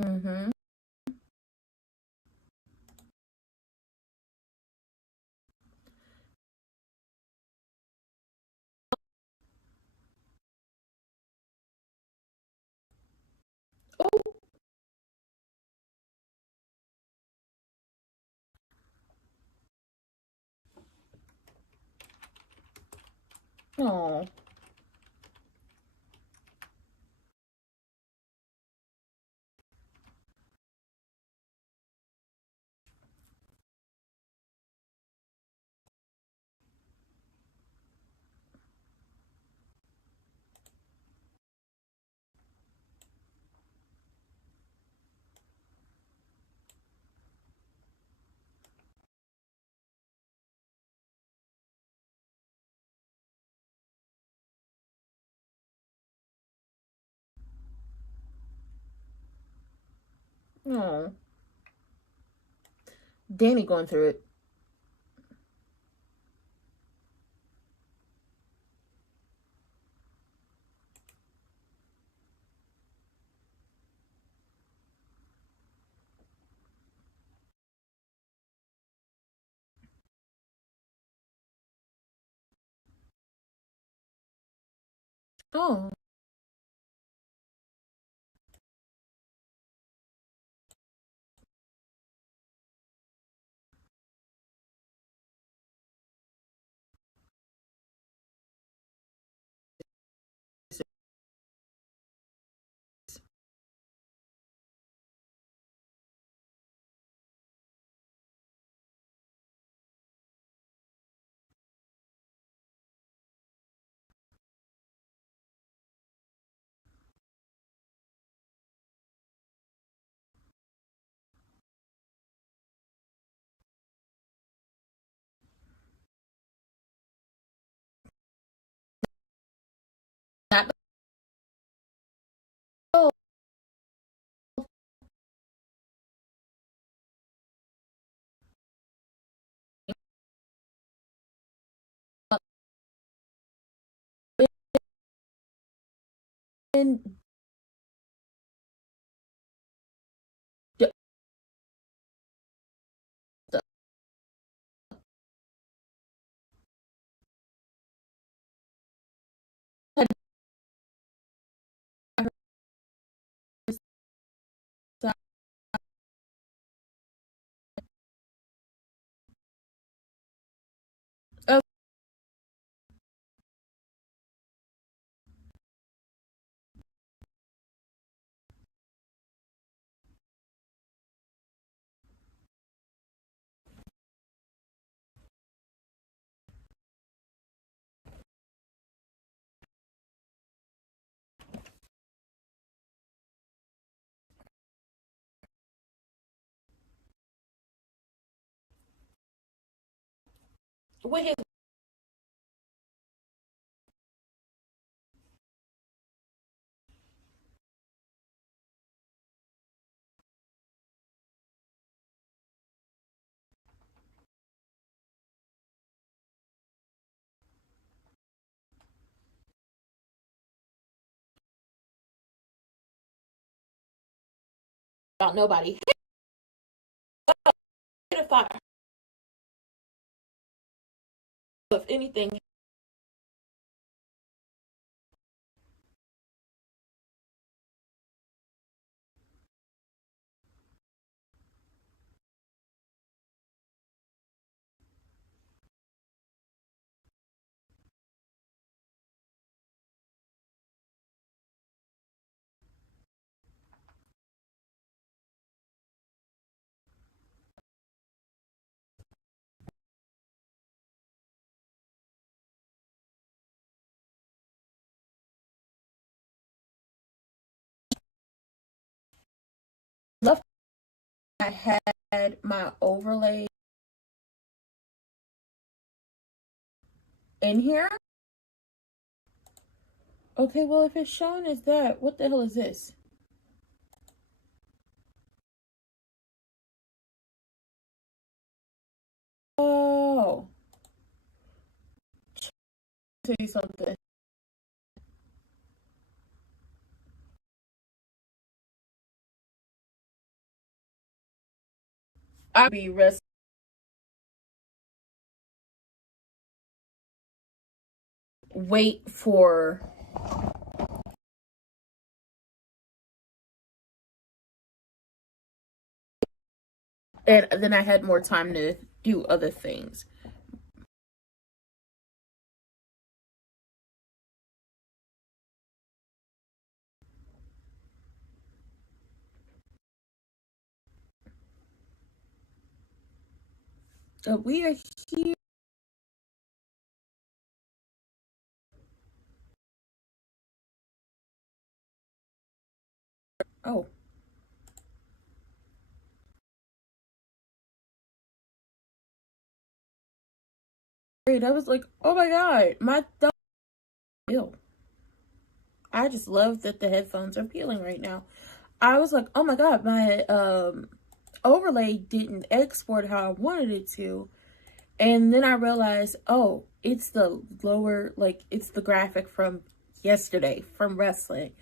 Mm-hmm. Oh, oh, oh. Danny going through it. Oh, not oh. And oh, with his about nobody. Hit a fire. If anything, left. I had my overlay in here. Okay, well, if it's showing as that, what the hell is this? Oh, tell you something. I'd be rest. Wait for. And then I had more time to do other things. So we are here. Oh. I was like, oh my god, my thumb is ill. I just love that the headphones are peeling right now. I was like, oh my god, my overlay didn't export how I wanted it to. And then I realized, oh, it's the lower, like, it's the graphic from yesterday from wrestling.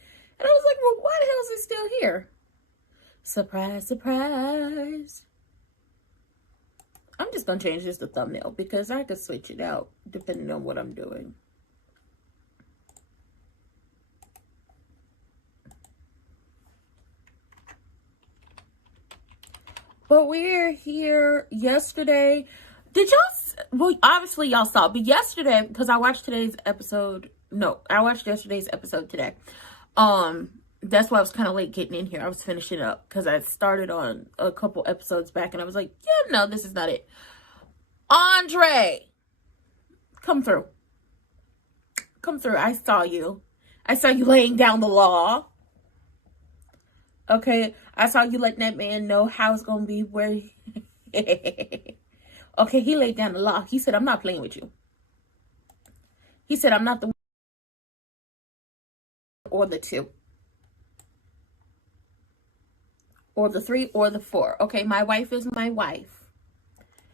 And I was like, well, why the hell is it still here? Surprise, surprise. I'm just going to change this to thumbnail because I could switch it out depending on what I'm doing. But we're here yesterday. Did y'all, well, obviously y'all saw, but yesterday, because I watched today's episode, no, I watched yesterday's episode today. That's why I was kind of late getting in here. I was finishing up because I started on a couple episodes back and I was like, yeah, no, this is not it. Andre, come through. Come through. I saw you. I saw you laying down the law. Okay, I saw you letting that man know how it's going to be where... Okay, he laid down the law. He said, I'm not playing with you. He said, I'm not the... or the 2. Or the 3 or the 4. Okay, my wife is my wife.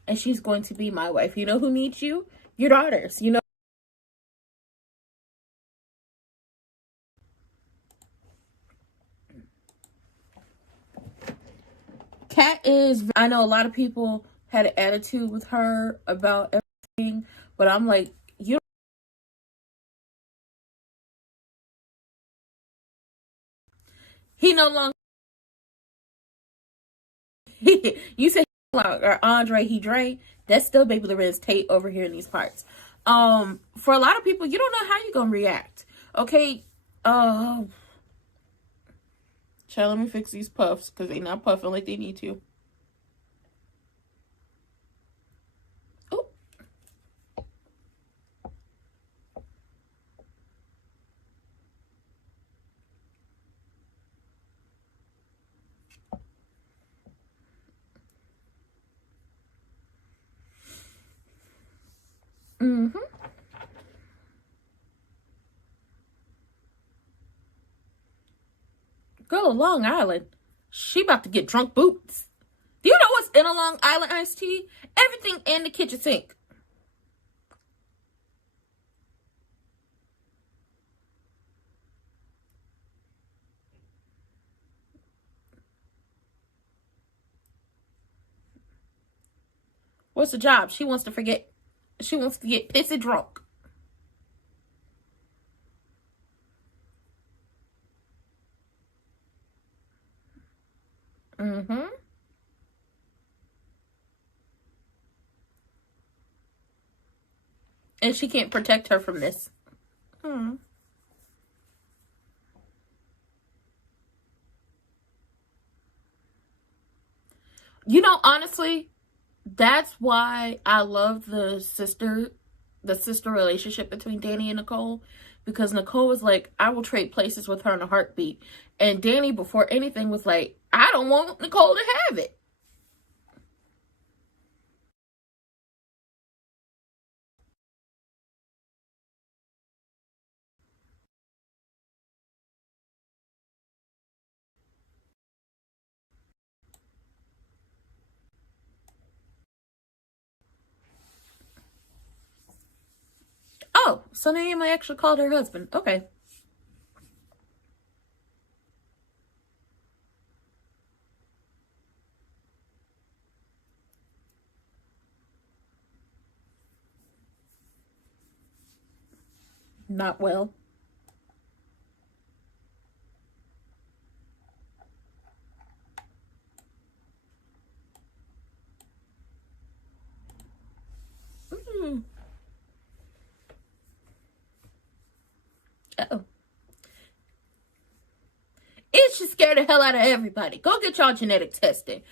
And she's going to be my wife. You know who needs you? Your daughters. You know... Kat is... I know a lot of people had an attitude with her about everything. But I'm like, you... He no longer... You say or Andre, he Dre. That's still Baby Lorenz Tate over here in these parts. For a lot of people, you don't know how you're gonna react. Okay. Child, let me fix these puffs because they not puffing like they need to. Oh. Mm-hmm. Girl, Long Island. She about to get drunk boots. Do you know what's in a Long Island iced tea? Everything in the kitchen sink. What's the job? She wants to forget. She wants to get pissy drunk. Mm-hmm. And she can't protect her from this. Hmm. You know, honestly, that's why I love the sister relationship between Danny and Nicole. Because Nicole was like, I will trade places with her in a heartbeat. And Danny, before anything, was like, I don't want Nicole to have it. Oh, so Naomi actually called her husband. Okay. Not well. Uh-oh. It should scare the hell out of everybody. Go get y'all genetic testing.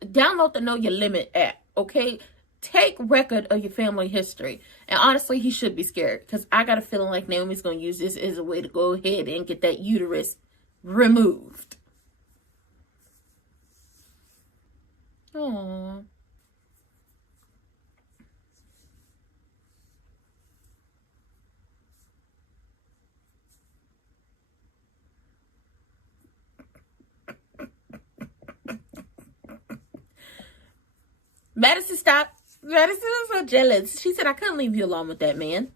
Download the Know Your Limit app, okay? Take record of your family history. And honestly, he should be scared, because I got a feeling like Naomi's going to use this as a way to go ahead and get that uterus removed. Aww. Madison, stop. Madison is so jealous. She said, I couldn't leave you alone with that man.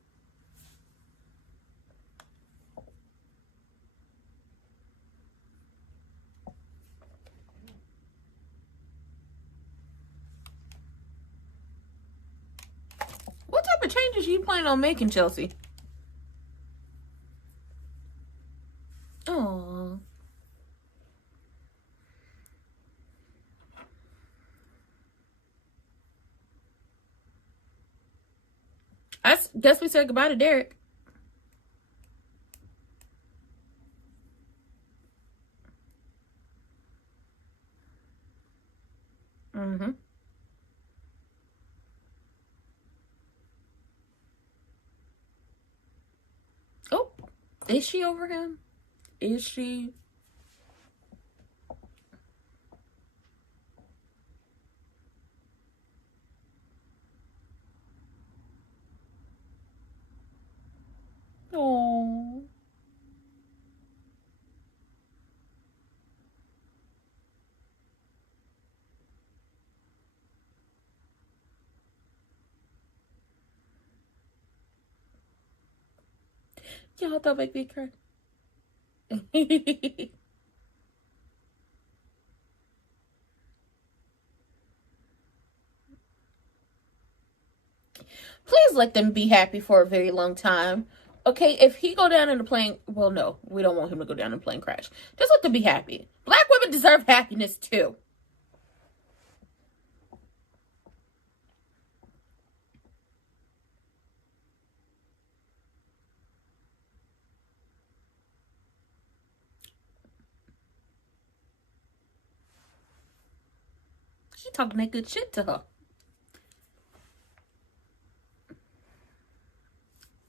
What type of changes you planning on making, Chelsea? Aww. I guess we said goodbye to Derek. Mm-hmm. Oh, is she over him? Is she? Oh. Y'all don't make me cry. Please let them be happy for a very long time. Okay, if he go down in a plane, well, no, we don't want him to go down in a plane crash. Just let them be happy. Black women deserve happiness too. She talking that good shit to her.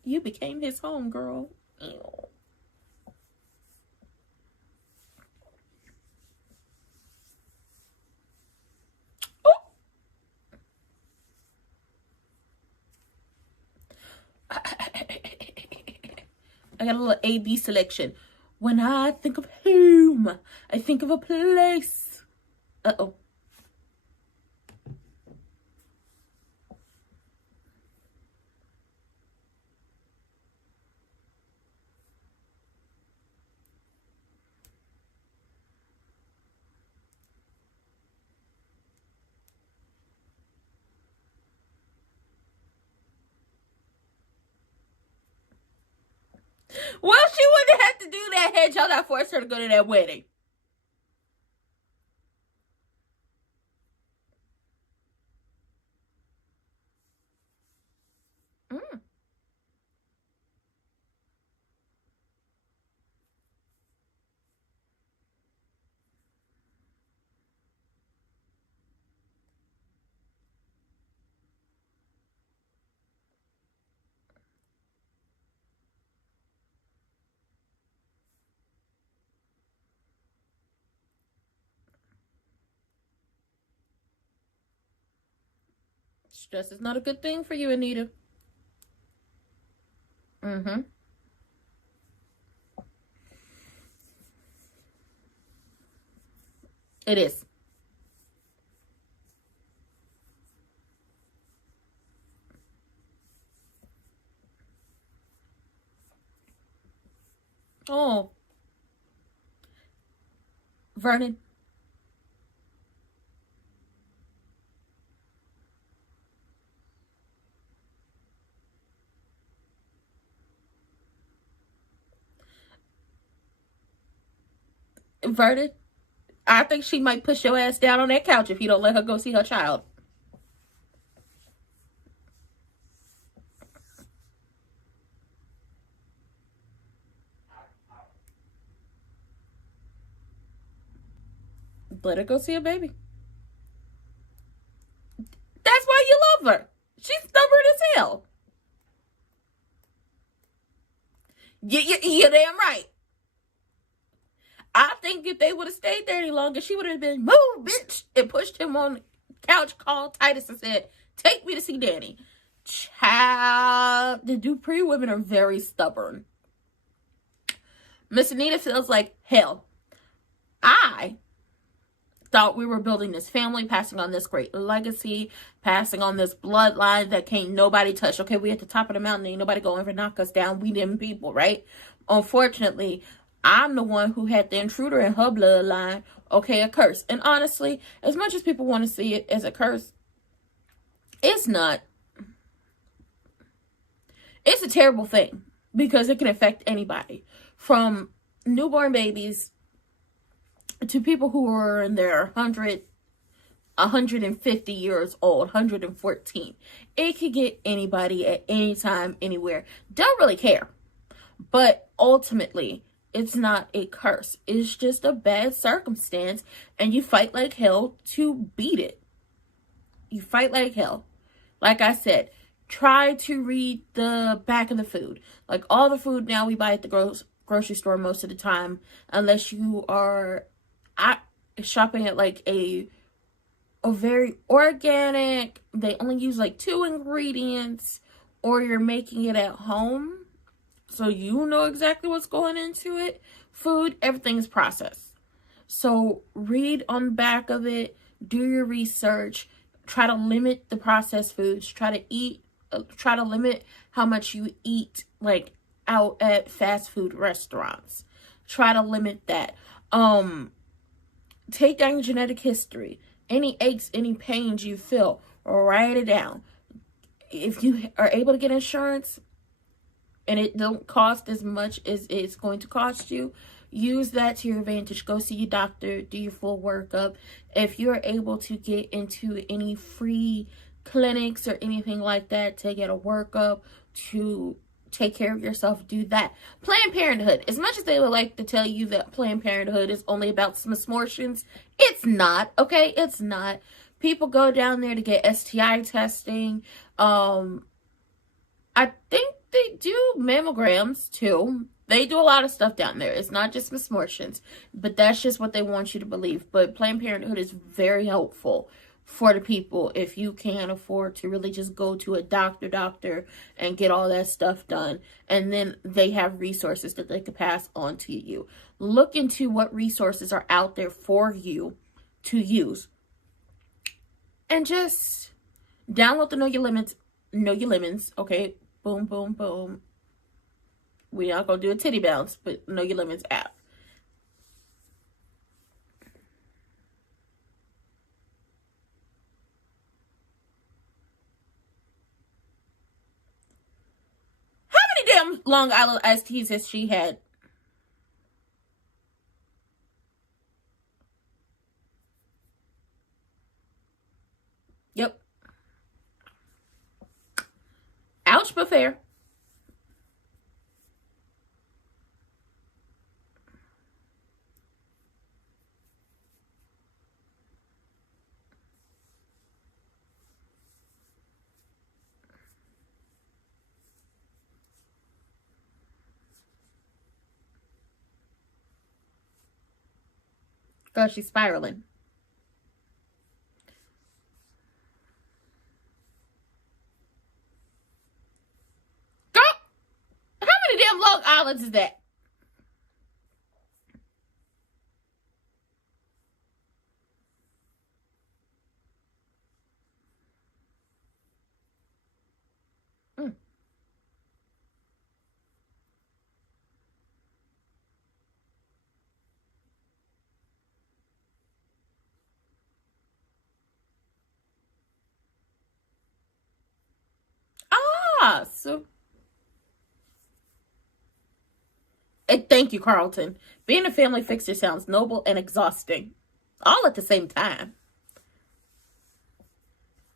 You became his home, girl. Ew. Oh. I got a little A-B selection. When I think of home, I think of a place. Uh-oh. Well, she wouldn't have to do that had y'all not forced her to go to that wedding. Mm. Stress is not a good thing for you, Anita. Mm-hmm. It is. Oh. Vernon. Vernon, I think she might push your ass down on that couch if you don't let her go see her child. Let her go see a baby. That's why you love her. She's stubborn as hell. You're damn right. I think if they would have stayed there any longer, she would have been, move, bitch, and pushed him on the couch, called Titus, and said, take me to see Danny. Child, the Dupree women are very stubborn. Miss Anita feels like, hell, I thought we were building this family, passing on this great legacy, passing on this bloodline that can't nobody touch. Okay, we at the top of the mountain, ain't nobody gonna ever knock us down. We them people, right? Unfortunately, I'm the one who had the intruder in her bloodline. Okay, a curse. And honestly, as much as people want to see it as a curse, it's not. It's a terrible thing because it can affect anybody, from newborn babies to people who are in their 150 years old, 114. It could get anybody at any time, anywhere. Don't really care. But ultimately, it's not a curse. It's just a bad circumstance, and you fight like hell to beat it. You fight like hell. Like I said, try to read the back of the food. Like, all the food now we buy at the grocery store most of the time, unless you are shopping at like a very organic, they only use like 2 ingredients, or you're making it at home, so you know exactly what's going into it. Food, everything is processed. So read on the back of it, do your research, try to limit the processed foods, try to limit how much you eat like out at fast food restaurants. Try to limit that. Take down your genetic history. Any aches, any pains you feel, write it down. If you are able to get insurance and it don't cost as much as it's going to cost you, use that to your advantage. Go see your doctor, do your full workup. If you're able to get into any free clinics or anything like that to get a workup, to take care of yourself, do that. Planned Parenthood, as much as they would like to tell you that Planned Parenthood is only about misfortunes, it's not, okay? It's not. People go down there to get STI testing. I think they do mammograms too. They do a lot of stuff down there. It's not just misfortunes, but that's just what they want you to believe. But Planned Parenthood is very helpful for the people if you can't afford to really just go to a doctor and get all that stuff done. And then they have resources that they can pass on to you. Look into what resources are out there for you to use. And just download the Know Your Lemons, okay? Boom, boom, boom. We're not going to do a titty bounce, but Know Your Lemons app. Damn Long Island iced teas as she had. Yep. Ouch, but fair. Girl, she's spiraling. Girl, how many damn Long Islands is that? So Thank you, Carlton. Being a family fixer sounds noble and exhausting. All at the same time.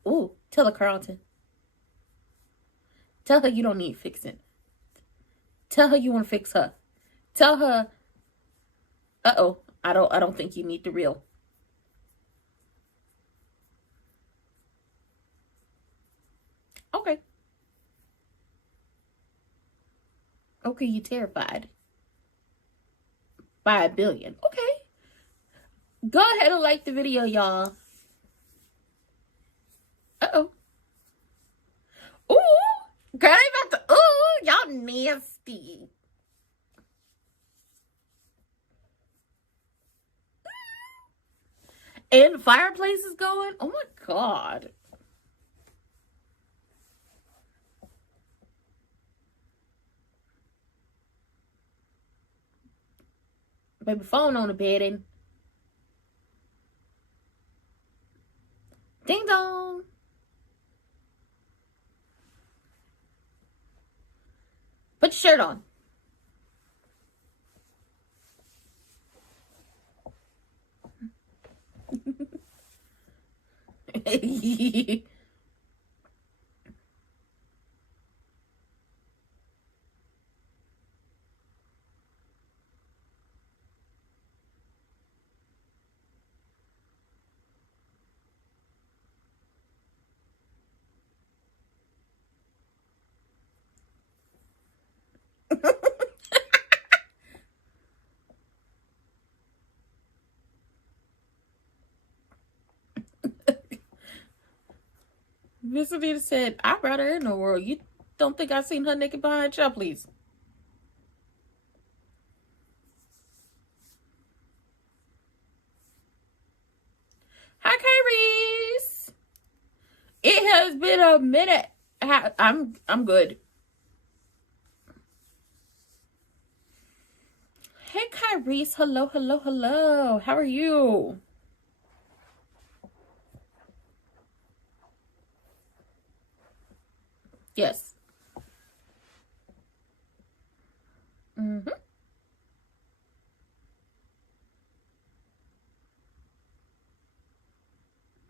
Ooh, tell her, Carlton. Tell her you don't need fixing. Tell her you want to fix her. Tell her, uh-oh, I don't think you need the real. Okay. Okay, you terrified. By 1 billion. Okay. Go ahead and like the video, y'all. Uh-oh. Ooh. Girl, they about to, ooh, y'all nasty. And the fireplace is going. Oh my God. Baby, phone on the bed and ding dong. Put your shirt on. Miss Anita said, I brought her in the world. You don't think I seen her naked behind y'all, please? Hi, Kyries. It has been a minute. I'm good. Hey, Kyries. Hello, hello, hello. How are you? Yes. Mm-hmm.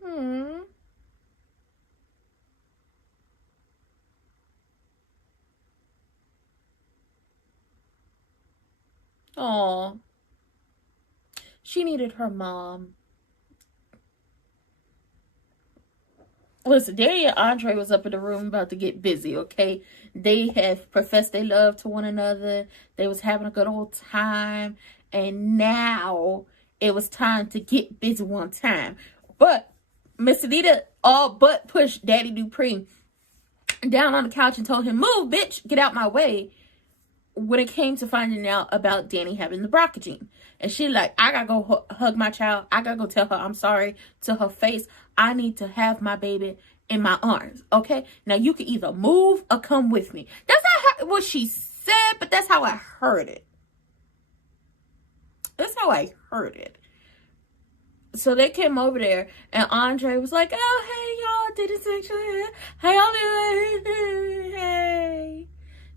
Hmm. Aw. She needed her mom. Listen, Danny and Andre was up in the room about to get busy, okay? They have professed their love to one another. They was having a good old time. And now it was time to get busy one time. But Miss Anita all but pushed Daddy Dupree down on the couch and told him, move, bitch, get out my way. When it came to finding out about Danny having the BRCA gene. And she like, I gotta go hug my child. I gotta go tell her I'm sorry to her face. I need to have my baby in my arms, okay? Now, you can either move or come with me. That's not what she said, but that's how I heard it. That's how I heard it. So they came over there, and Andre was like, oh, hey, y'all, did it sexually. How y'all doing? Hey.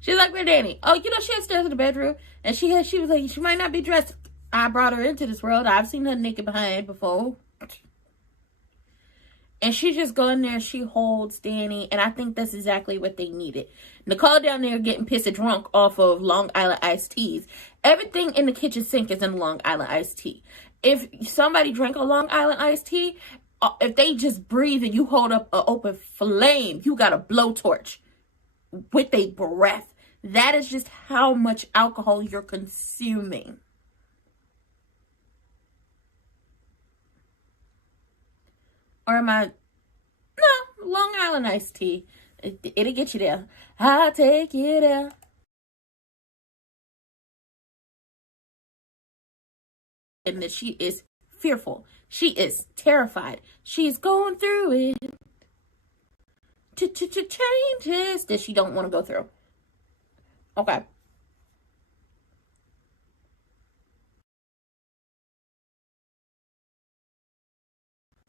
She's like, where Danny? Oh, you know, she upstairs in the bedroom. And she was like, she might not be dressed. I brought her into this world. I've seen her naked behind before. And she just go in there, she holds Danny. And I think that's exactly what they needed. Nicole down there getting pissed drunk off of Long Island iced teas. Everything in the kitchen sink is in Long Island iced tea. If somebody drank a Long Island iced tea, if they just breathe and you hold up an open flame, you got a blowtorch with a breath. That is just how much alcohol you're consuming. Or am I? No, Long Island iced tea. It'll get you there. I'll take you there. And that she is fearful. She is terrified. She's going through it. Changes that she don't want to go through. Okay.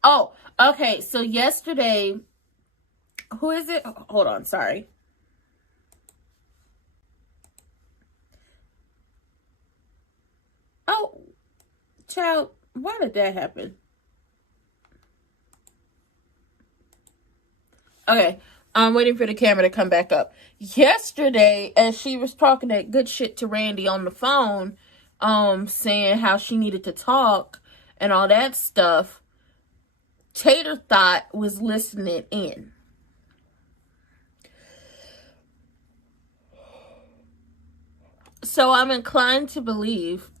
Oh, okay. So yesterday, who is it? Hold on, sorry. Child, why did that happen? Okay, I'm waiting for the camera to come back up. Yesterday, as she was talking that good shit to Randy on the phone, saying how she needed to talk and all that stuff, Tater Thought was listening in. So I'm inclined to believe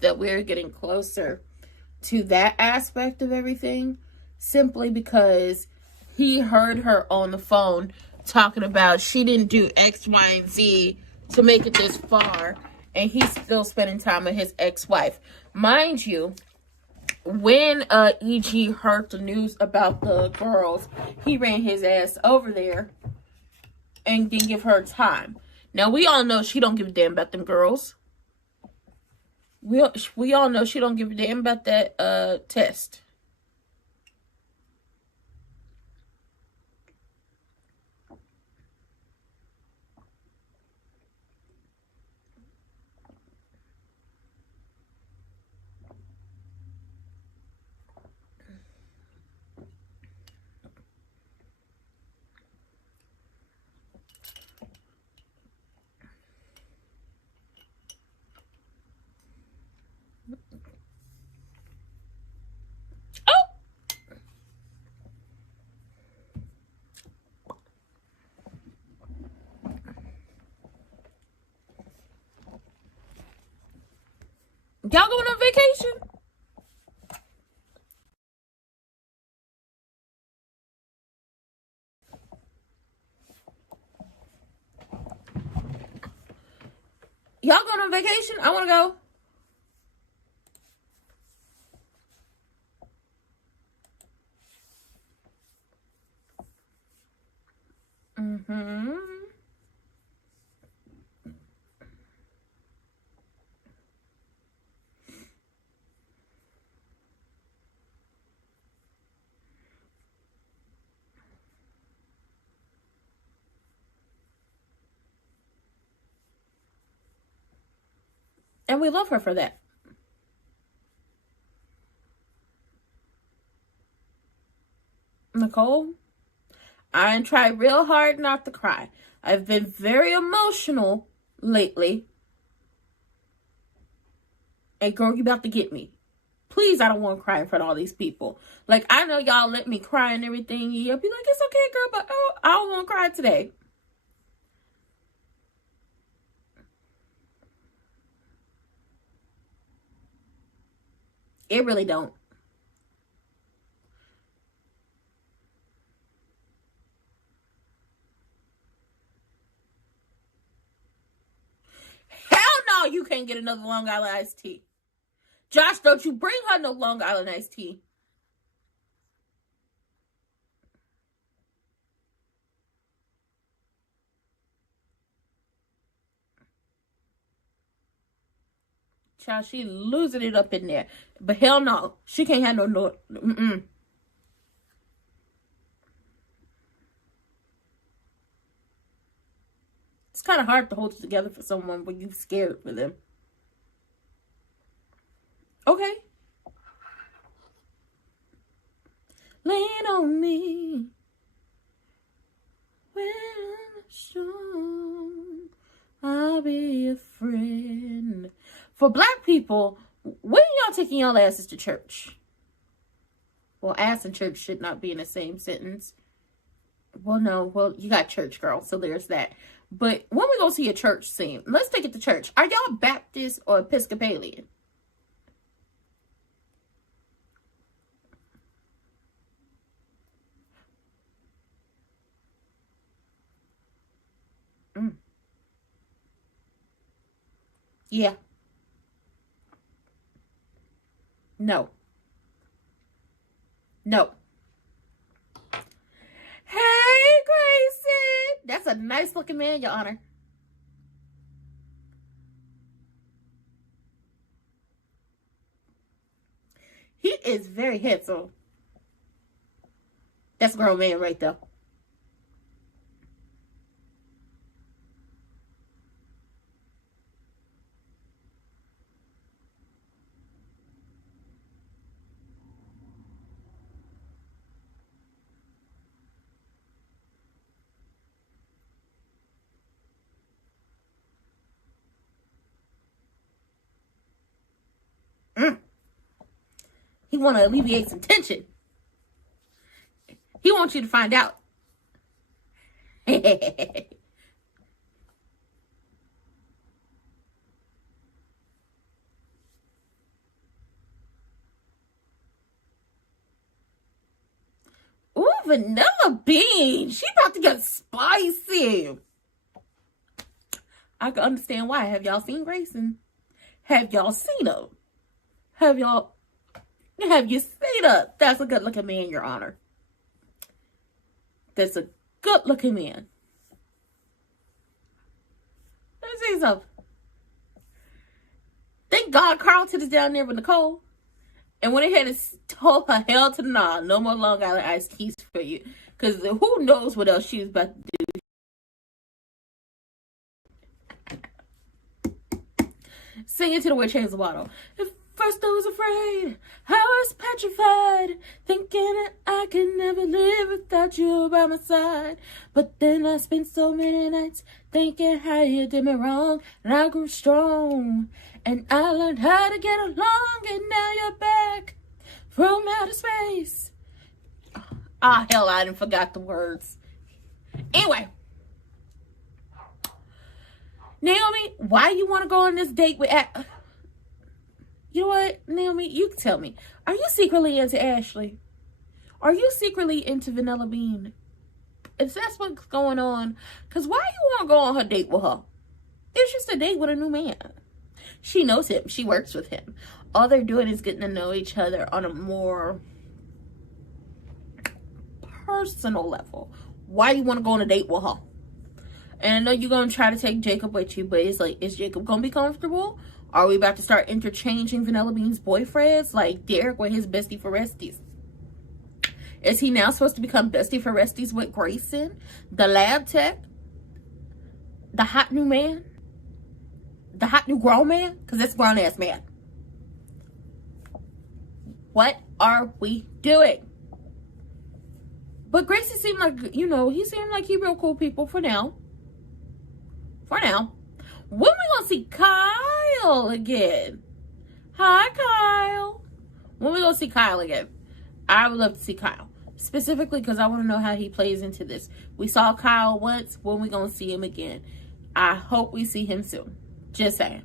that we're getting closer to that aspect of everything, simply because he heard her on the phone talking about she didn't do X, Y, and Z to make it this far, and he's still spending time with his ex-wife. Mind you, when EG heard the news about the girls, he ran his ass over there and didn't give her time. Now, we all know she don't give a damn about them girls. We all know she don't give a damn about that test. Y'all going on vacation? Y'all going on vacation? I want to go. And we love her for that. Nicole, I try real hard not to cry. I've been very emotional lately. Hey, girl, you about to get me. Please, I don't want to cry in front of all these people. Like, I know y'all let me cry and everything. You'll be like, it's okay, girl, but I don't want to cry today. It really don't. Hell no, you can't get another Long Island iced tea. Josh, don't you bring her no Long Island iced tea. Child, she losing it up in there. But hell no, she can't have no. It's kind of hard to hold it together for someone when you're scared for them. Okay. Lean on me when I'm strong. I'll be a friend. For black people, when y'all taking y'all asses to church? Well, ass and church should not be in the same sentence. Well, no. Well, you got church, girl, so there's that. But when we go see a church scene, let's take it to church. Are y'all Baptist or Episcopalian? Yeah. No. No. Hey, Grayson. That's a nice looking man, Your Honor. He is very handsome. That's a grown man right there. He want to alleviate some tension. He wants you to find out. Ooh, vanilla bean. She about to get spicy. I can understand why. Have y'all seen Grayson? Have y'all seen him? Have you seen him? That's a good looking man, Your Honor. That's a good looking man. Let me see something. Thank God Carlton is down there with Nicole. And when they had told her hell to the nah, no more Long Island iced teas for you. Because who knows what else she was about to do. Sing it to the witch hands the bottle. At first I was afraid, I was petrified, thinking I could never live without you by my side. But then I spent so many nights thinking how you did me wrong, and I grew strong. And I learned how to get along, and now you're back from outer space. Ah, hell, I didn't forgot the words. Anyway. Naomi, why you want to go on this date with... You know what, Naomi? You can tell me. Are you secretly into Ashley? Are you secretly into Vanilla Bean? If that's what's going on, because why you want to go on her date with her? It's just a date with a new man. She knows him. She works with him. All they're doing is getting to know each other on a more personal level. Why you want to go on a date with her? And I know you're going to try to take Jacob with you, but it's like, is Jacob going to be comfortable? Are we about to start interchanging Vanilla Bean's boyfriends like Derek with his bestie for resties? Is he now supposed to become bestie for resties with Grayson, the lab tech, the hot new man? The hot new grown man? Because that's a grown ass man. What are we doing? But Grayson seemed like, you know, he seemed like he real cool people for now. For now. When we gonna see Kyle again? Hi, Kyle. When we gonna see Kyle again? I would love to see Kyle. Specifically because I want to know how he plays into this. We saw Kyle once. When we gonna see him again? I hope we see him soon. Just saying.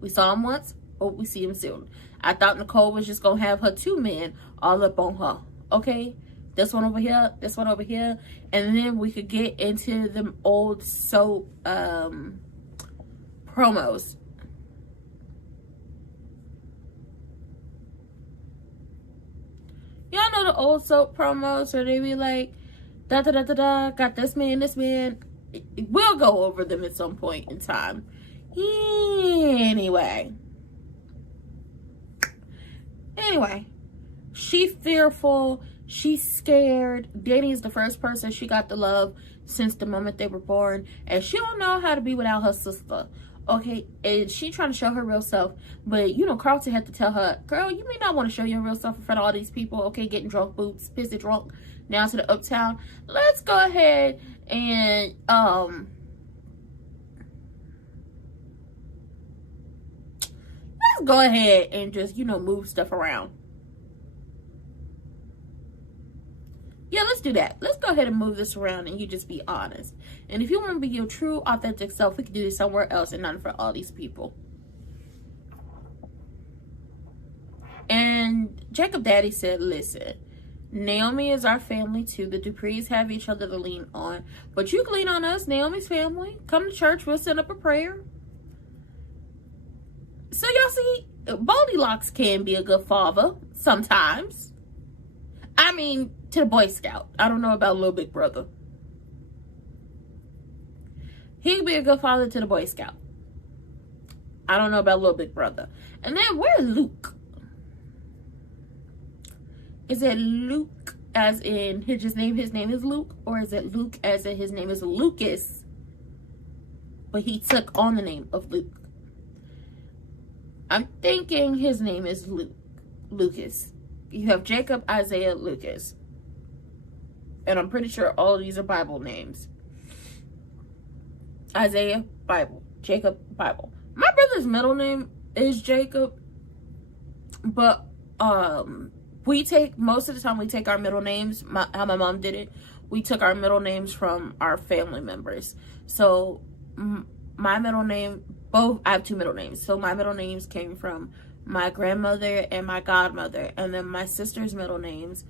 We saw him once. Hope we see him soon. I thought Nicole was just going to have her two men all up on her. Okay? This one over here. This one over here. And then we could get into them old soap promos. Y'all know the old soap promos where they be like, da da da da da, got this man, this man. We'll go over them at some point in time. Anyway, she's fearful. She's scared. Danny is the first person she got to love since the moment they were born, and she don't know how to be without her sister. Okay, and she trying to show her real self, but you know Carlton had to tell her, girl, you may not want to show your real self in front of all these people. Okay, getting drunk boots, pissy drunk, down to the uptown. Let's go ahead and let's go ahead and just, you know, move stuff around. Yeah, let's do that. Let's go ahead and move this around and you just be honest. And if you want to be your true, authentic self, we can do this somewhere else and not for all these people. And Jacob Daddy said, listen, Naomi is our family too. The Duprees have each other to lean on. But you can lean on us, Naomi's family. Come to church. We'll send up a prayer. So y'all see, Goldilocks can be a good father sometimes. I mean, to the Boy Scout. I don't know about Little Big Brother. He could be a good father to the Boy Scout. I don't know about little big brother. And then where's Luke? Is it Luke as in his name is Luke? Or is it Luke as in his name is Lucas, but he took on the name of Luke? I'm thinking his name is Lucas. You have Jacob, Isaiah, Lucas. And I'm pretty sure all of these are Bible names. Isaiah, Bible. Jacob, Bible. My brother's middle name is Jacob. But most of the time we take our middle names, how my mom did it. We took our middle names from our family members. So my middle name, I have two middle names. So my middle names came from my grandmother and my godmother. And then my sister's middle names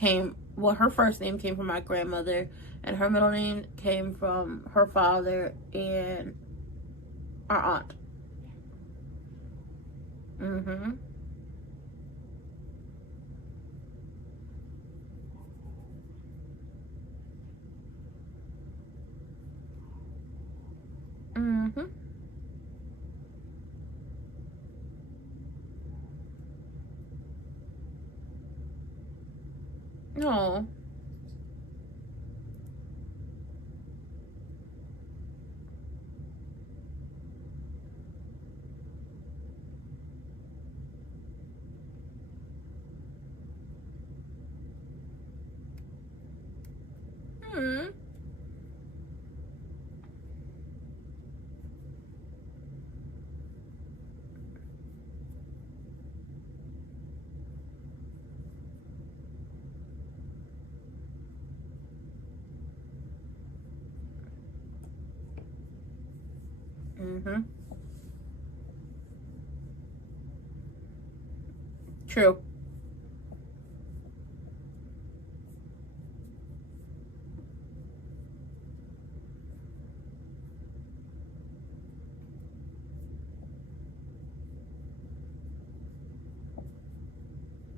her first name came from my grandmother. And her middle name came from her father and our aunt. Mm-hmm. Mm-hmm. No. Mm-hmm. Mm-hmm. True.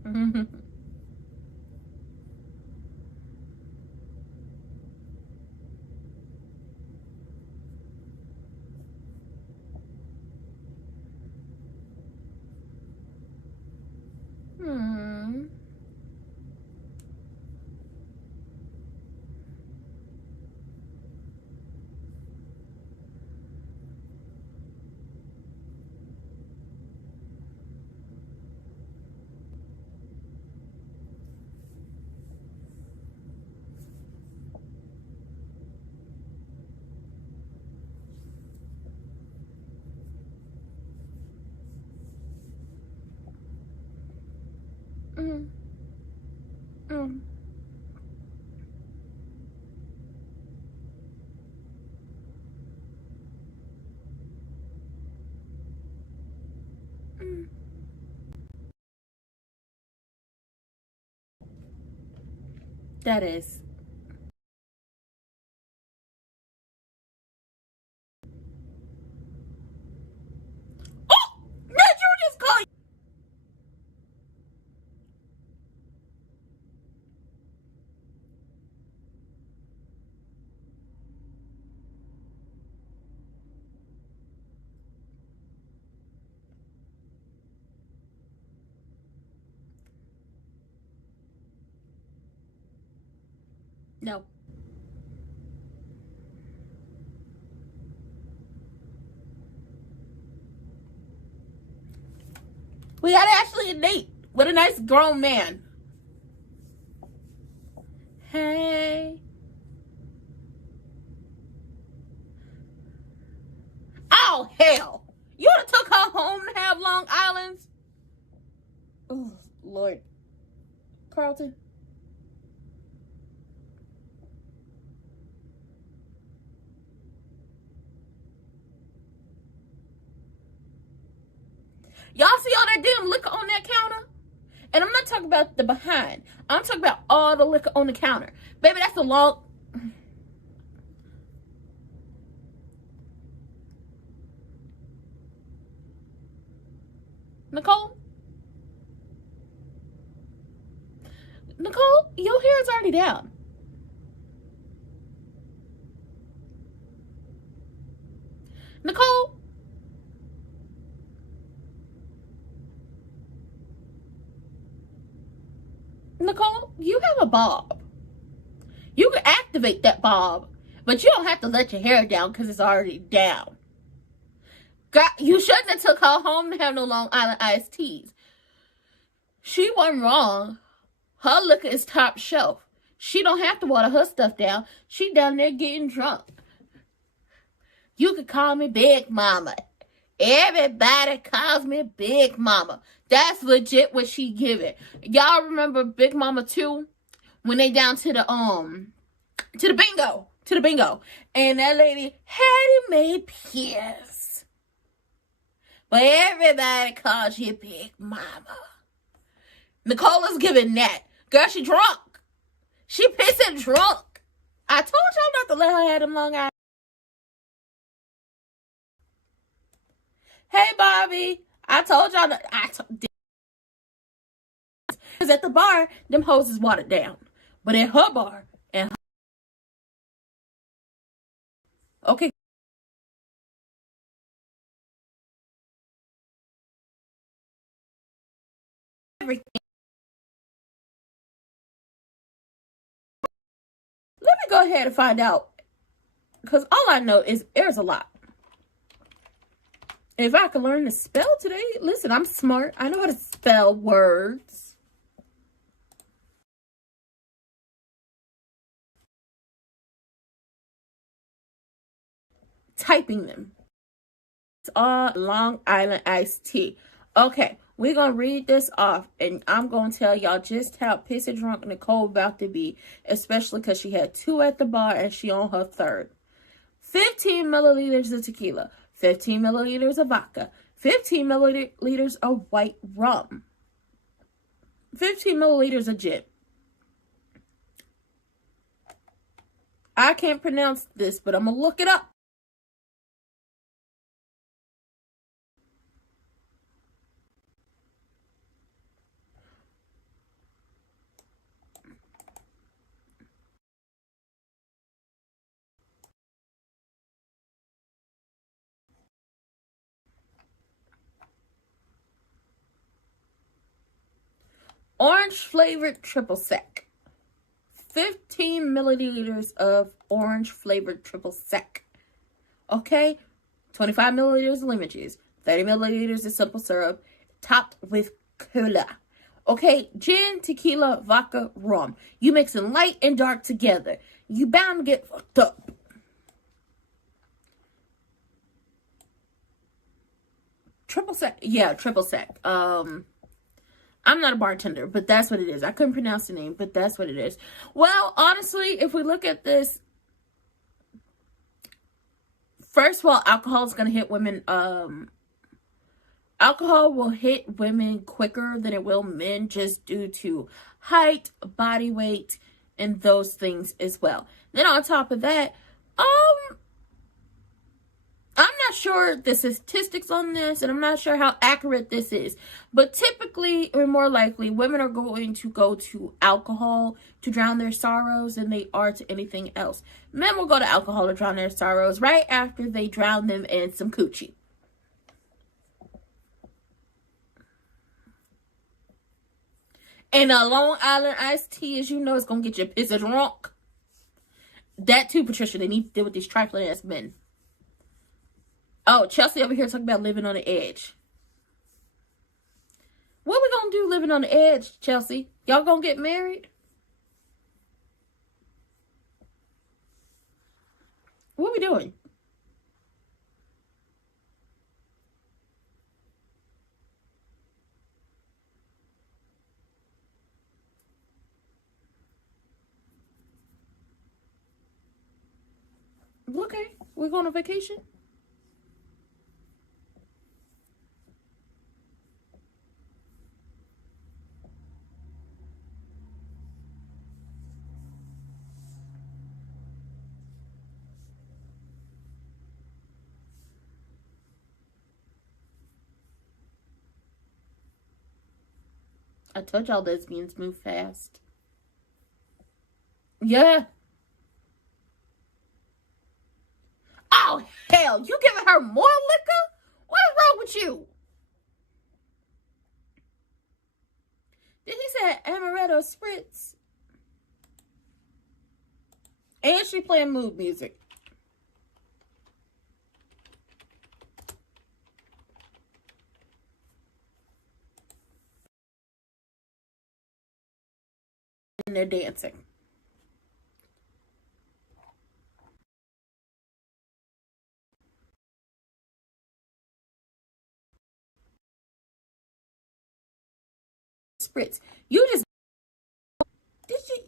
Mm-hmm. Hmm. Mm. Mm. Mm. That is. Oh! Did you just call? No. We got Ashley and Nate with a nice grown man. Hey. Oh, hell. You would have took her home to have Long Island's? Oh, Lord. Carlton. Y'all see all that damn liquor on that counter? And I'm not talking about the behind. I'm talking about all the liquor on the counter. Baby, that's a long... Nicole? Nicole, your hair is already down. you have a bob. You can activate that bob, but you don't have to let your hair down because it's already down. Girl, you shouldn't have took her home to have no Long Island iced teas. She wasn't wrong. Her liquor is top shelf. She don't have to water her stuff down. She down there getting drunk. You could call me Big Mama. Everybody calls me Big Mama. That's legit what she giving. Y'all remember Big Mama 2? When they down to the bingo. And that lady had it made Pierce. But everybody calls you Big Mama. Nicola's giving that. Girl, she drunk. She pissing drunk. I told y'all not to let her have them Long Island. Hey, Bobby. I told y'all that. Because at the bar, them hoes is watered down. But at her bar, and her... Okay. Everything. Let me go ahead and find out. Because all I know is there's a lot. If I could learn to spell today, listen, I'm smart. I know how to spell words. Typing them. It's all Long Island iced tea. Okay, we're going to read this off, and I'm going to tell y'all just how pissy drunk Nicole about to be, especially because she had 2 at the bar and she on her 3rd. 15 milliliters of tequila, 15 milliliters of vodka, 15 milliliters of white rum, 15 milliliters of gin. I can't pronounce this, but I'm going to look it up. Orange flavored triple sec. 15 milliliters of orange flavored triple sec. Okay? 25 milliliters of lemon juice. 30 milliliters of simple syrup. Topped with cola. Okay? Gin, tequila, vodka, rum. You mixing light and dark together. You bound to get fucked up. Triple sec. Yeah, triple sec. I'm not a bartender, but that's what it is. I couldn't pronounce the name, but that's what it is. Well, honestly, if we look at this, first of all, alcohol is going to hit women. Alcohol will hit women quicker than it will men just due to height, body weight, and those things as well. Then on top of that, I'm not sure the statistics on this, and I'm not sure how accurate this is. But typically, or more likely, women are going to go to alcohol to drown their sorrows than they are to anything else. Men will go to alcohol to drown their sorrows right after they drown them in some coochie. And a Long Island iced tea, as you know, is going to get you pissed drunk. That too, Patricia, they need to deal with these trifling ass men. Oh, Chelsea over here talking about living on the edge. What we gonna do living on the edge, Chelsea? Y'all gonna get married? What we doing? Okay, we're going on vacation? I told y'all lesbians move fast. Yeah. Oh, hell. You giving her more liquor? What is wrong with you? Did he say amaretto spritz? And she playing mood music. And they're dancing. Spritz. You just did you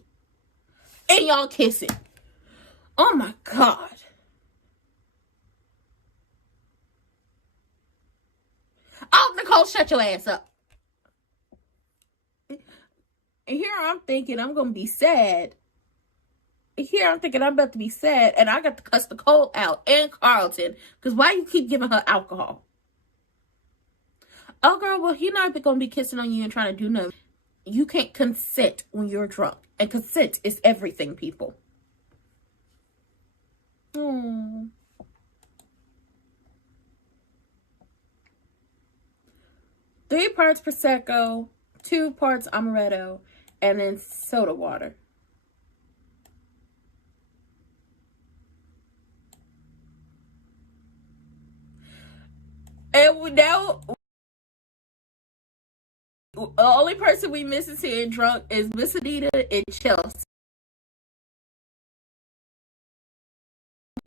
and y'all kissing. Oh my God. Oh, Nicole, shut your ass up. And here I'm thinking I'm gonna be sad. Here I'm thinking I'm about to be sad, and I got to cuss Nicole out and Carlton, because why you keep giving her alcohol? Oh girl, well he not gonna be kissing on you and trying to do nothing. You can't consent when you're drunk, and consent is everything, people. Oh. 3 parts Prosecco, 2 parts Amaretto, and then soda water. And now, the only person we miss is here drunk is Miss Anita and Chelsea.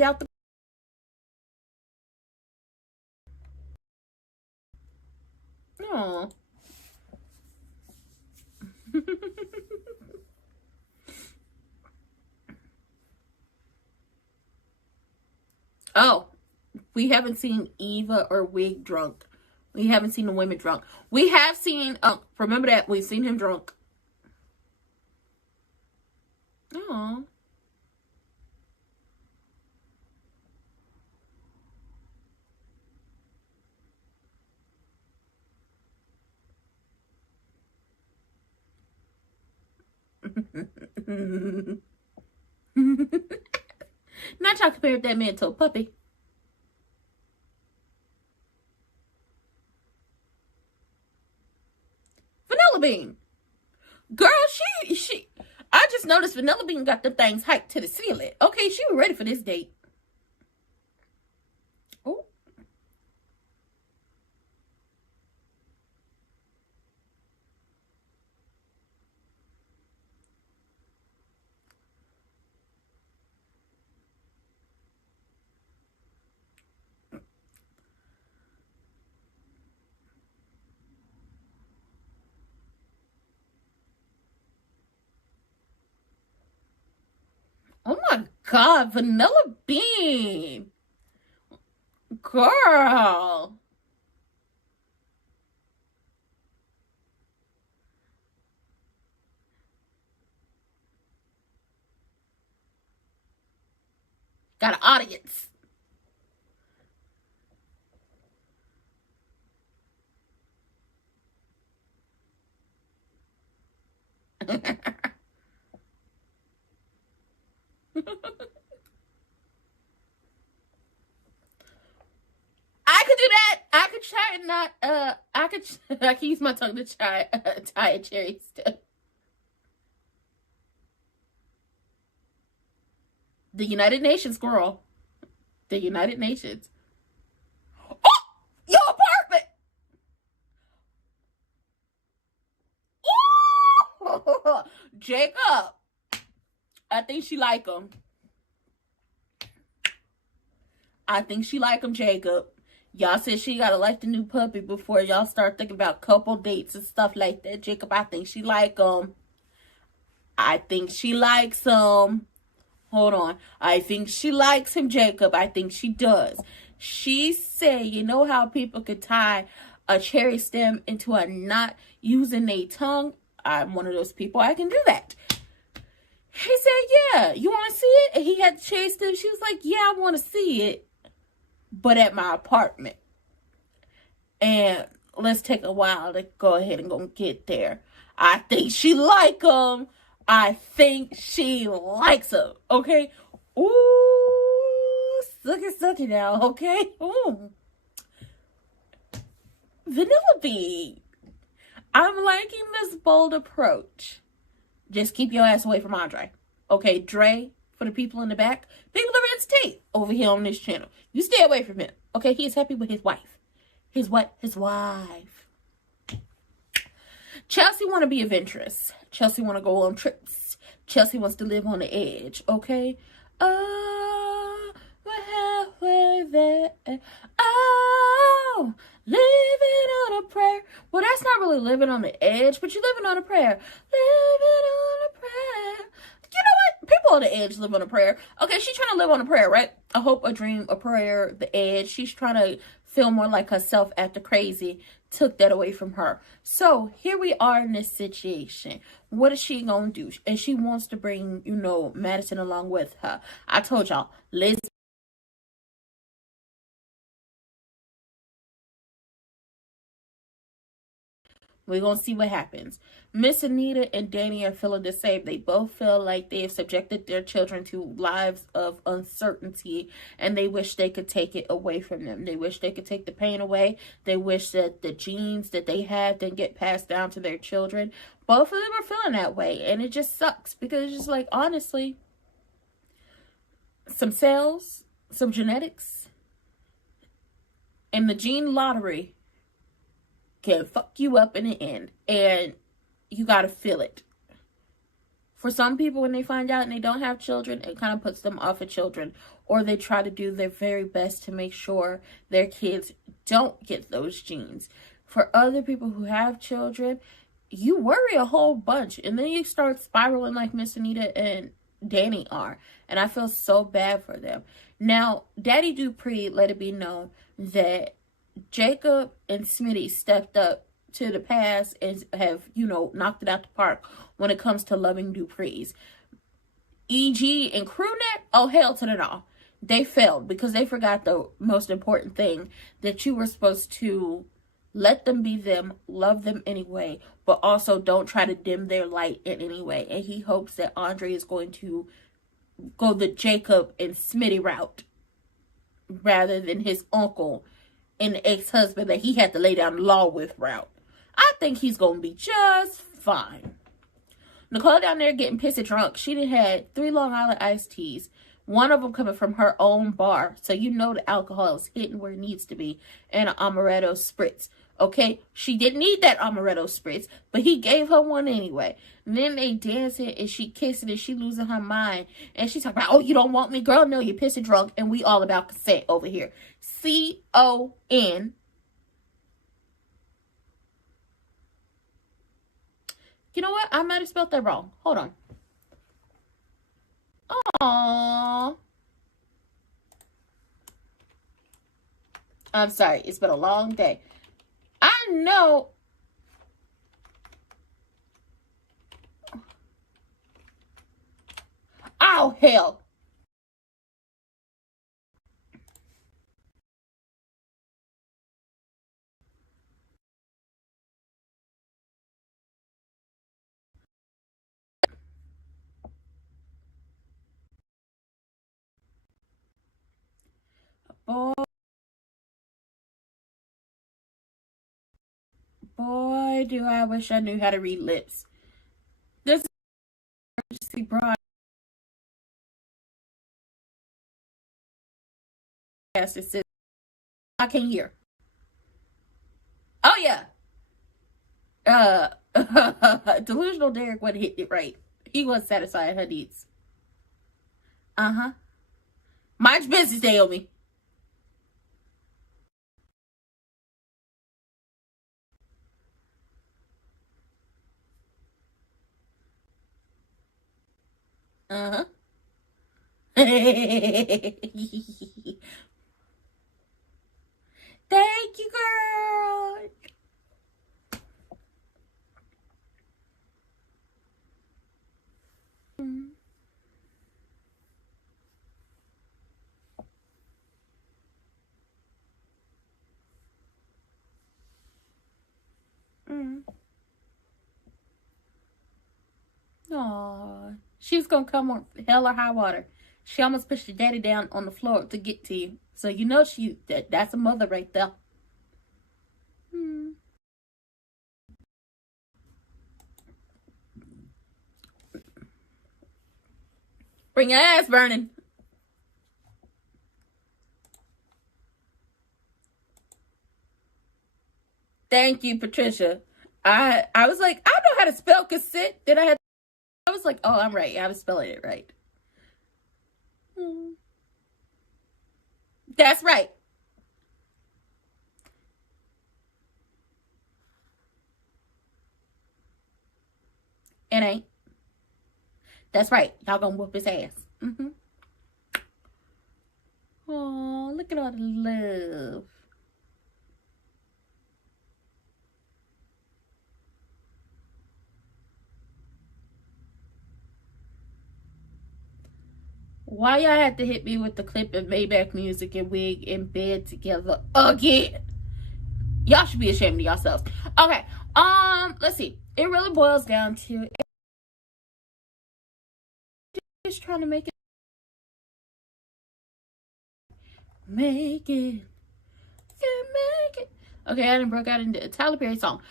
Out the Aww. Oh, we haven't seen Eva or Wig drunk. We haven't seen the women drunk. We have seen, remember that, we've seen him drunk. Aww. Not y'all compared that man to a puppy. Vanilla Bean. Girl, she I just noticed Vanilla Bean got the things hyped to the ceiling. Okay, she was ready for this date. Oh. Oh my God, Vanilla Bean. Girl. Got an audience. I could do that. I could try and not, I could use my tongue to try, tie a cherry stick. The United Nations, girl. The United Nations. Oh! Your apartment! Ooh! Jacob. I think she like him. I think she like him, Jacob. Y'all said she gotta like the new puppy before y'all start thinking about couple dates and stuff like that. Jacob, I think she like him. I think she likes him. Hold on. I think she likes him, Jacob. I think she does. She said, you know how people could tie a cherry stem into a knot using their tongue? I'm one of those people. I can do that. He said, yeah, you want to see it? And he had the cherry stem. She was like, yeah, I want to see it, but at my apartment. And let's take a while to go ahead and go get there. I think she like him. I think she likes him. Okay? Ooh, sucky now. Okay? Ooh. Vanilla Bean. I'm liking this bold approach. Just keep your ass away from Andre. Okay, Dre, For the people in the back, people are Rinse Tate over here on this channel. You stay away from him. Okay, he is happy with his wife. His what? His wife. Chelsea want to be adventurous. Chelsea want to go on trips. Chelsea wants to live on the edge. Okay. Oh, we're halfway there. Oh, living on a prayer. Well, that's not really living on the edge, but you're living on a prayer. Living on a prayer. You know what? People on the edge live on a prayer. Okay, she's trying to live on a prayer, right? A hope, a dream, a prayer, the edge. She's trying to feel more like herself after Crazy took that away from her. So here we are in this situation. What is she gonna do? And she wants to bring, you know, Madison along with her. I told y'all, Liz. We're going to see what happens. Miss Anita and Danny are feeling the same. They both feel like they have subjected their children to lives of uncertainty, and they wish they could take it away from them. They wish they could take the pain away. They wish that the genes that they have didn't get passed down to their children. Both of them are feeling that way, and it just sucks because it's just like, honestly, some cells, some genetics, and the gene lottery can fuck you up in the end, and you gotta feel it. For some people, when they find out and they don't have children, it kind of puts them off of children, or they try to do their very best to make sure their kids don't get those genes. For other people who have children, you worry a whole bunch, and then you start spiraling like Miss Anita and Danny are, and I feel so bad for them. Now, Daddy Dupree let it be known that Jacob and Smitty stepped up to the past and have, you know, knocked it out the park when it comes to loving Dupree's. EG and CrewNet, oh, hell to the no. They failed because they forgot the most important thing, that you were supposed to let them be them, love them anyway, but also don't try to dim their light in any way. And he hopes that Andre is going to go the Jacob and Smitty route rather than his uncle and the ex-husband that he had to lay down the law with route. I think he's going to be just fine. Nicole down there getting pissy drunk. She done had 3 Long Island iced teas. One of them coming from her own bar. So you know the alcohol is hitting where it needs to be. And an amaretto spritz. Okay? She didn't need that amaretto spritz, but he gave her one anyway. And then they dancing and she kissing and she losing her mind. And she's talking about, oh, you don't want me? Girl, no, you're pissy drunk. And we all about consent over here. C-O-N. You know what? I might have spelled that wrong. Hold on. Aww. I'm sorry. It's been a long day. I know. Oh, hell. Boy, do I wish I knew how to read lips. This is emergency broadcast. It says I can hear. Oh yeah. Delusional Derek would hit it right. He was satisfying her needs. Mind your business, Naomi. Thank you, girl. Aww. She's gonna come on hell or high water. She almost pushed your daddy down on the floor to get to you. So you know that's a mother right there. Bring your ass, Vernon. Thank you, Patricia. I was like, I know how to spell consent. Then I was like, oh, I'm right. I was spelling it right. That's right. It ain't. That's right. Y'all gonna whoop his ass. Oh, look at all the love. Why y'all had to hit me with the clip of Maybach Music and Wig in bed together again? Y'all should be ashamed of yourselves. Okay, let's see. It really boils down to just trying to make it. Make it. Okay, I didn't broke out into a Tyler Perry song.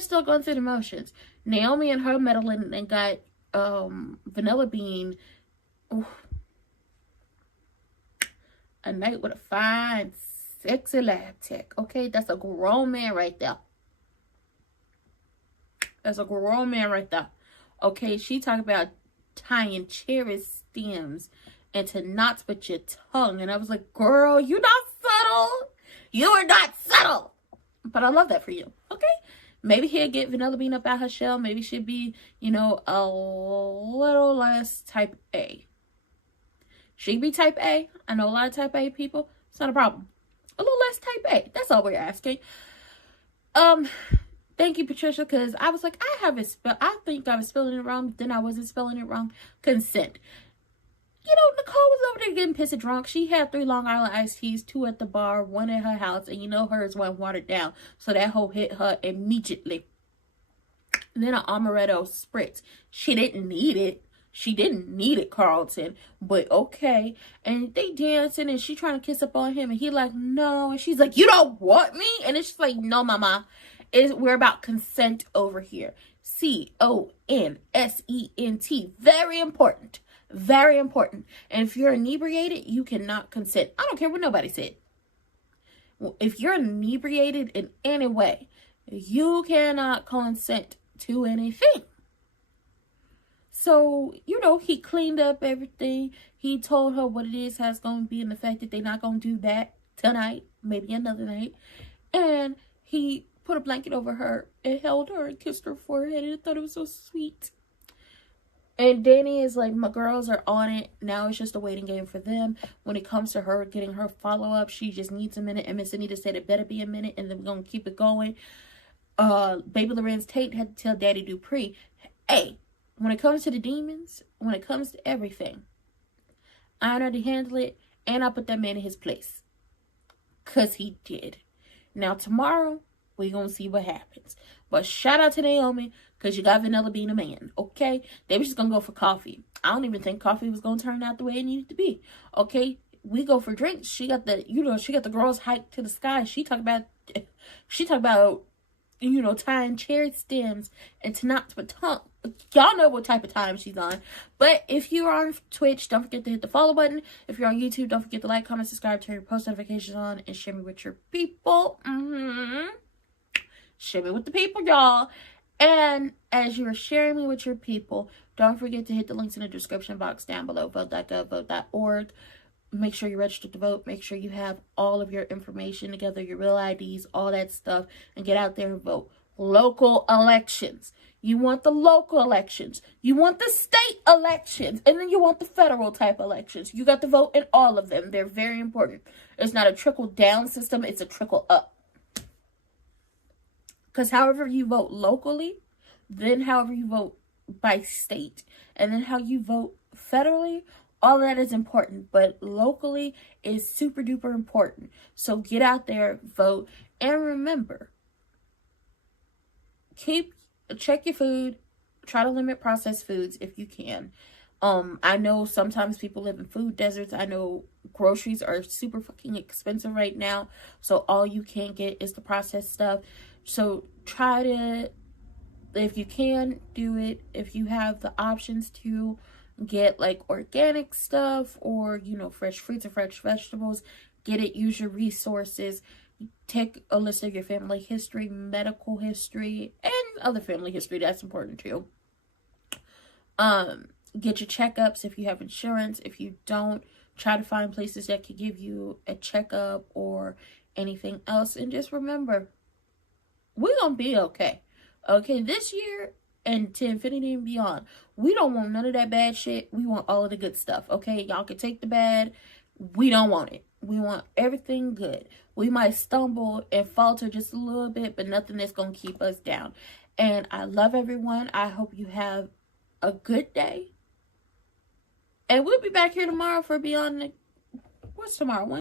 Still going through the motions. Naomi and her meddling and got Vanilla Bean. Oof. A night with a fine, sexy lab tech. Okay, that's a grown man right there. That's a grown man right there. Okay, she talked about tying cherry stems into knots with your tongue. And I was like, girl, you're not subtle. You are not subtle. But I love that for you. Okay? Maybe he'll get Vanilla Bean up out her shell. Maybe she'll be, you know, a little less type A. She be type A. I know a lot of type A people. It's not a problem. A little less type A. That's all we're asking. Thank you, Patricia, because I was like, I think I was spelling it wrong, but then I wasn't spelling it wrong. Consent. You know, Nicole was over there getting pissed drunk. She had 3 Long Island iced teas, 2 at the bar, 1 at her house, and you know hers wasn't watered down. So that hoe hit her immediately. And then an amaretto spritz. She didn't need it. She didn't need it, Carlton. But okay. And they dancing and she trying to kiss up on him. And he like, no. And she's like, you don't want me? And it's just like, no, mama. We're about consent over here. C-O-N-S-E-N-T. Very important. Very important. And if you're inebriated, you cannot consent. I don't care what nobody said. If you're inebriated in any way, you cannot consent to anything. So, you know, he cleaned up everything. He told her what it is, how it's going to be, and the fact that they're not going to do that tonight, maybe another night. And he put a blanket over her and held her and kissed her forehead, and I thought it was so sweet. And Danny is like, my girls are on it. Now it's just a waiting game for them. When it comes to her getting her follow-up, she just needs a minute. And Miss Anita said it better be a minute, and then we're going to keep it going. Baby Lorenz Tate had to tell Daddy Dupree, hey, when it comes to the demons, when it comes to everything, I know to handle it, and I put that man in his place. Because he did. Now, tomorrow, we're going to see what happens. But shout out to Naomi, because you got Vanilla Bean a man, okay? They were just going to go for coffee. I don't even think coffee was going to turn out the way it needed to be, okay? We go for drinks. She got the, you know, she got the girls hiked to the sky. She talked about, you know, tying cherry stems into knots with tongue. Y'all know what type of time she's on. But if you're on Twitch, don't forget to hit the follow button. If you're on YouTube, don't forget to like, comment, subscribe, turn your post notifications on, and share me with your people. Share me with the people, y'all. And as you're sharing me with your people, don't forget to hit the links in the description box down below. Vote.gov, vote.org. Make sure you're registered to vote. Make sure you have all of your information together, your real IDs, all that stuff, and get out there and vote. Local elections. You want the local elections. You want the state elections. And then you want the federal type elections. You got to vote in all of them. They're very important. It's not a trickle-down system. It's a trickle-up. Because however you vote locally, then however you vote by state, and then how you vote federally, all of that is important. But locally is super duper important. So get out there, vote, and remember, check your food. Try to limit processed foods if you can. I know sometimes people live in food deserts. I know groceries are super fucking expensive right now. So all you can get is the processed stuff. So try to if you can do it, if you have the options to get like organic stuff or, you know, fresh fruits or fresh vegetables, get it. Use your resources. Take a list of your family history, medical history, and other family history. That's important too. Get your checkups if you have insurance. If you don't, try to find places that can give you a checkup or anything else. And just remember, we're gonna be okay. Okay, this year and to infinity and beyond. We don't want none of that bad shit. We want all of the good stuff. Okay, y'all can take the bad. We don't want it. We want everything good. We might stumble and falter just a little bit, but nothing that's gonna keep us down. And I love everyone. I hope you have a good day. And we'll be back here tomorrow for Beyond the... What's tomorrow?